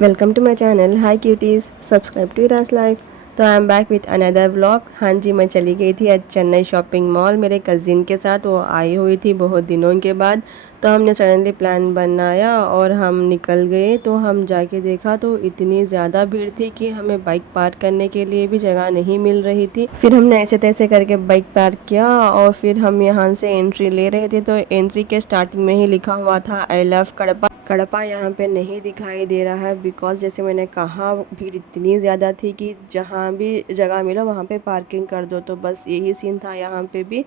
Welcome to my channel. Hi cuties, subscribe to इरास life. तो I am back with another vlog. हाँ जी, मैं चली गई थी आज चेन्नई शॉपिंग मॉल मेरे कज़िन के साथ। वो आई हुई थी बहुत दिनों के बाद, तो हमने सडनली प्लान बनाया और हम निकल गए। तो हम जाके देखा तो इतनी ज़्यादा भीड़ थी कि हमें बाइक पार्क करने के लिए भी जगह नहीं मिल रही थी। फिर हमने ऐसे तैसे करके बाइक पार्क किया और फिर हम यहाँ से एंट्री ले रहे थे। तो एंट्री के स्टार्टिंग में ही लिखा हुआ था आई लव कड़पा। कड़पा यहाँ पे नहीं दिखाई दे रहा है बिकॉज जैसे मैंने कहा भीड़ इतनी ज़्यादा थी कि जहाँ भी जगह मिला वहाँ पे पार्किंग कर दो। तो बस यही सीन था यहाँ पे भी।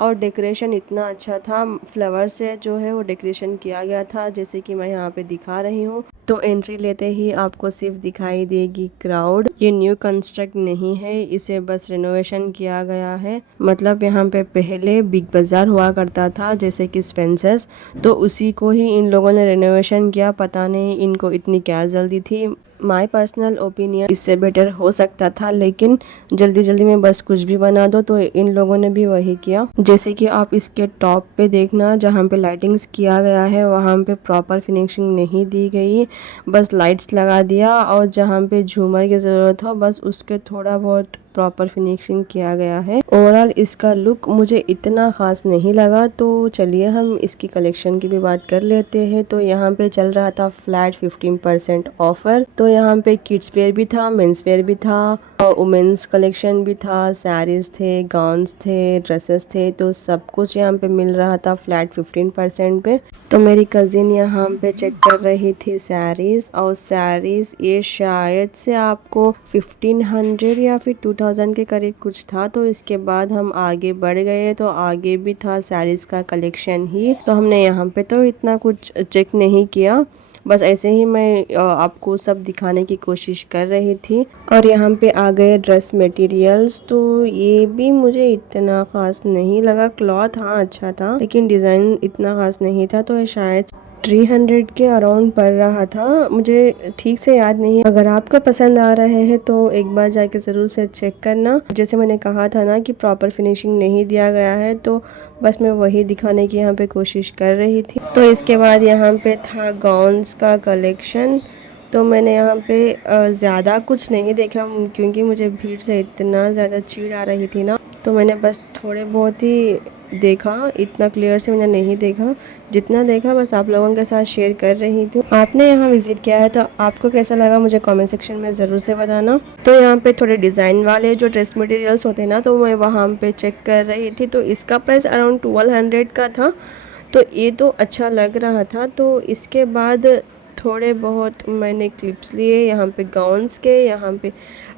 और डेकोरेशन इतना अच्छा था, फ्लावर से जो है वो डेकोरेशन किया गया था जैसे कि मैं यहाँ पे दिखा रही हूँ। तो एंट्री लेते ही आपको सिर्फ दिखाई देगी क्राउड। ये न्यू कंस्ट्रक्ट नहीं है, इसे बस रिनोवेशन किया गया है। मतलब यहाँ पे पहले बिग बाजार हुआ करता था जैसे कि स्पेंसर्स, तो उसी को ही इन लोगों ने रिनोवेशन किया। पता नहीं इनको इतनी क्या जल्दी थी। माय पर्सनल ओपिनियन इससे बेटर हो सकता था, लेकिन जल्दी जल्दी में बस कुछ भी बना दो, तो इन लोगों ने भी वही किया। जैसे कि आप इसके टॉप पे देखना, जहाँ पे लाइटिंग्स किया गया है वहाँ पे प्रॉपर फिनिशिंग नहीं दी गई, बस लाइट्स लगा दिया। और जहाँ पे झूमर की ज़रूरत हो बस उसके थोड़ा बहुत प्रॉपर फिनिशिंग किया गया है। ओवरऑल इसका लुक मुझे इतना ख़ास नहीं लगा। तो चलिए हम इसकी कलेक्शन की भी बात कर लेते हैं। तो यहाँ पे चल रहा था फ्लैट 15% ऑफर। तो यहाँ पे किड्स वेयर भी था, मेंस वेयर भी था और वुमेन्स कलेक्शन भी था। साड़ीज़ थे, गाउन्स थे, ड्रेसेस थे, तो सब कुछ यहाँ पे मिल रहा था फ्लैट 15% पे। तो मेरी कज़िन यहाँ पे चेक कर रही थी साड़ीज़, और साड़ीज़ ये शायद से आपको 1500 या फिर 2000 के करीब कुछ था। तो इसके बाद हम आगे बढ़ गए तो आगे भी था साड़ीज़ का कलेक्शन ही। तो हमने यहाँ पे तो इतना कुछ चेक नहीं किया, बस ऐसे ही मैं आपको सब दिखाने की कोशिश कर रही थी। और यहाँ पे आ गए ड्रेस मटेरियल्स। तो ये भी मुझे इतना ख़ास नहीं लगा। क्लॉथ हाँ अच्छा था, लेकिन डिज़ाइन इतना ख़ास नहीं था। तो ये शायद 300 के अराउंड पड़ रहा था, मुझे ठीक से याद नहीं है। अगर आपको पसंद आ रहे हैं तो एक बार जाके ज़रूर से चेक करना। जैसे मैंने कहा था ना कि प्रॉपर फिनिशिंग नहीं दिया गया है, तो बस मैं वही दिखाने की यहाँ पे कोशिश कर रही थी। तो इसके बाद यहाँ पे था गाउन्स का कलेक्शन। तो मैंने यहाँ पे ज़्यादा कुछ नहीं देखा क्योंकि मुझे भीड़ से इतना ज़्यादा चीड़ आ रही थी ना। तो मैंने बस थोड़े बहुत ही देखा, इतना क्लियर से मैंने नहीं देखा। जितना देखा बस आप लोगों के साथ शेयर कर रही थी। आपने यहाँ विजिट किया है तो आपको कैसा लगा मुझे कमेंट सेक्शन में ज़रूर से बताना। तो यहाँ पे थोड़े डिज़ाइन वाले जो ड्रेस मटेरियल्स होते हैं ना, तो मैं वहाँ पे चेक कर रही थी। तो इसका प्राइस अराउंड 1200 का था। तो ये तो अच्छा लग रहा था। तो इसके बाद थोड़े बहुत मैंने क्लिप्स लिए यहाँ पे गाउन्स के। यहाँ पे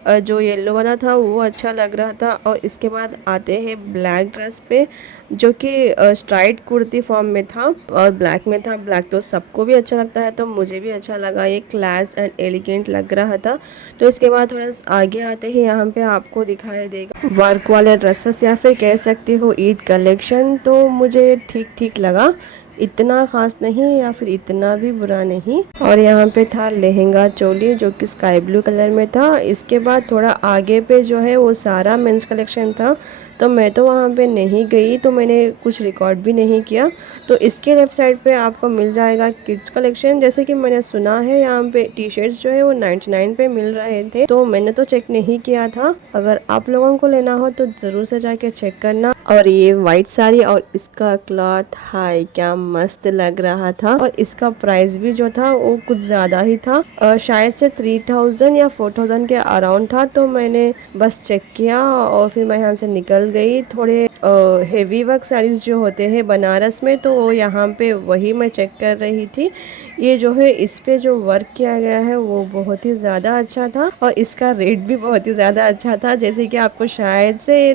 जो येलो वाला था वो अच्छा लग रहा था। और इसके बाद आते हैं ब्लैक ड्रेस पे, जो कि स्ट्राइट कुर्ती फॉर्म में था और ब्लैक में था। ब्लैक तो सबको भी अच्छा लगता है, तो मुझे भी अच्छा लगा, ये क्लास एंड एलिगेंट लग रहा था। तो इसके बाद थोड़ा आगे आते हैं, यहाँ पे आपको दिखाई देगा वर्क वाले ड्रेसेस या फिर कह सकते हो ईद कलेक्शन। तो मुझे ठीक ठीक लगा, इतना ख़ास नहीं या फिर इतना भी बुरा नहीं। और यहाँ पे था लहंगा चोली जो कि स्काई ब्लू कलर में था। इसके बाद थोड़ा आगे पे जो है वो सारा मेंस कलेक्शन था। तो मैं तो वहाँ पे नहीं गई, तो मैंने कुछ रिकॉर्ड भी नहीं किया। तो इसके लेफ़्ट साइड पे आपको मिल जाएगा किड्स कलेक्शन। जैसे कि मैंने सुना है यहाँ पे टी शर्ट्स जो है वो 99 पे मिल रहे थे, तो मैंने तो चेक नहीं किया था। अगर आप लोगों को लेना हो तो ज़रूर से जाके चेक करना। और ये वाइट साड़ी और इसका क्लॉथ हाय क्या मस्त लग रहा था। और इसका प्राइस भी जो था वो कुछ ज़्यादा ही था, शायद से 3000 या 4000 के अराउंड था। तो मैंने बस चेक किया और फिर मैं यहाँ से निकल गई। थोड़े हेवी वर्क साड़ीज़ जो होते हैं बनारस में, तो वो यहाँ पे वही मैं चेक कर रही थी। ये जो है इस पे जो वर्क किया गया है वो बहुत ही ज़्यादा अच्छा था और इसका रेट भी बहुत ही ज़्यादा अच्छा था। जैसे कि आपको शायद से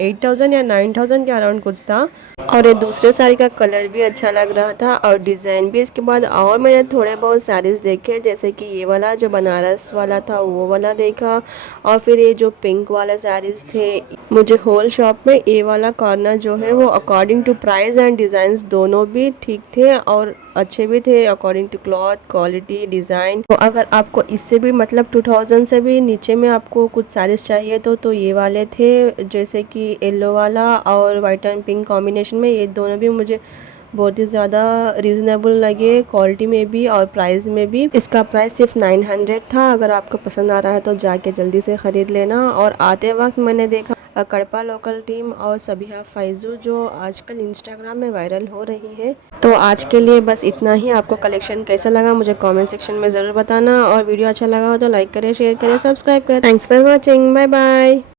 8000 या 9000 के अराउंड कुछ था। और ये दूसरे साड़ी का कलर भी अच्छा लग रहा था और डिज़ाइन भी। इसके बाद और मैंने थोड़े बहुत साड़ीज़ देखे, जैसे कि ये वाला जो बनारस वाला था वो वाला देखा। और फिर ये जो पिंक वाला साड़ीज़ थे, मुझे होल शॉप में ये वाला कॉर्नर जो है वो according to price and designs दोनों भी ठीक थे और अच्छे भी थे according to cloth quality design. तो अगर आपको इससे भी मतलब 2000 से भी नीचे में आपको कुछ साड़ीज़ चाहिए तो ये वाले थे, जैसे कि येलो वाला और वाइट एंड पिंक कॉम्बिनेशन में, ये दोनों भी मुझे बहुत ही ज़्यादा रीज़नेबल लगे, क्वालिटी में भी और प्राइस में भी। इसका प्राइस सिर्फ 900 था। अगर आपको पसंद आ रहा है तो जाके जल्दी से ख़रीद लेना। और आते वक्त मैंने देखा कड़पा लोकल टीम और सबिहा फैजू जो आजकल इंस्टाग्राम में वायरल हो रही है। तो आज के लिए बस इतना ही। आपको कलेक्शन कैसा लगा मुझे कमेंट सेक्शन में ज़रूर बताना, और वीडियो अच्छा लगा हो तो लाइक करें, शेयर करें, सब्सक्राइब करें। Thanks for watching, bye bye.